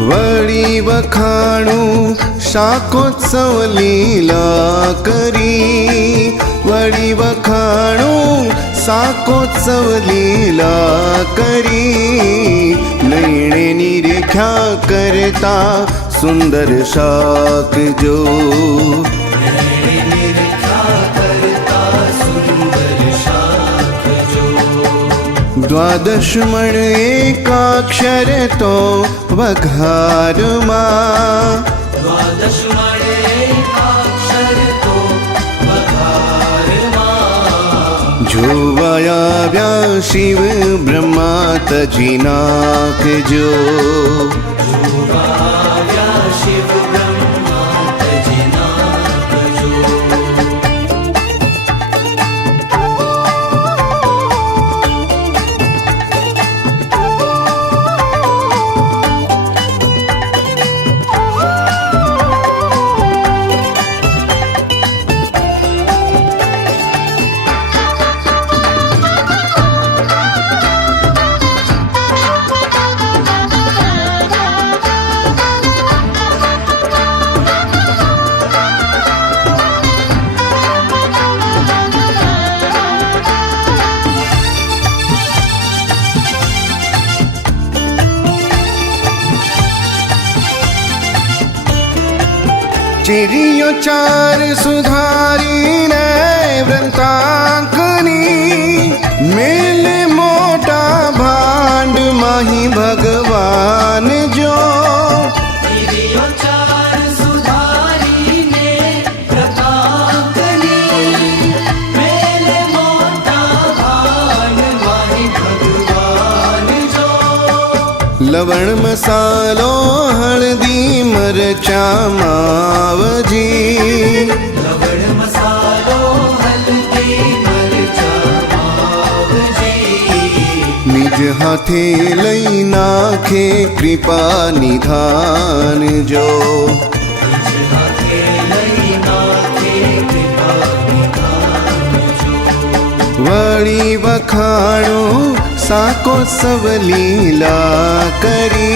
वळी वखाणू शाकोत्सव लीला करी, वळी वखाणू शाकोत्सव लीला करी। नैणेनी रेख्या करता सुंदर शाक जो, द्वादश मण एकाक्षर तो वघारमा, द्वादश मण एकाक्षर तो वघारमा। जोवाया व्या शिव ब्रह्मा तजी नाक जो, जोवाया शिव ब्रह्मा तजी नाक जो। चिरियो चार सुधारी ने वृंतांकनी, मेले मोटा भांड माही भगवान जो। चिरियो चार सुधारी ने वृंतांकनी, मेले मोटा भांड माही भगवान जो। लवण मसालो हल्दी मरचा मावजी, लवण मसालो हल्दी मरचा मावजी। निज हाथे लई नाखे कृपा निधान जो, निज हाथे लई नाखे कृपा निधान जो। वळी वखाणू शाकोत्सव लीला करी,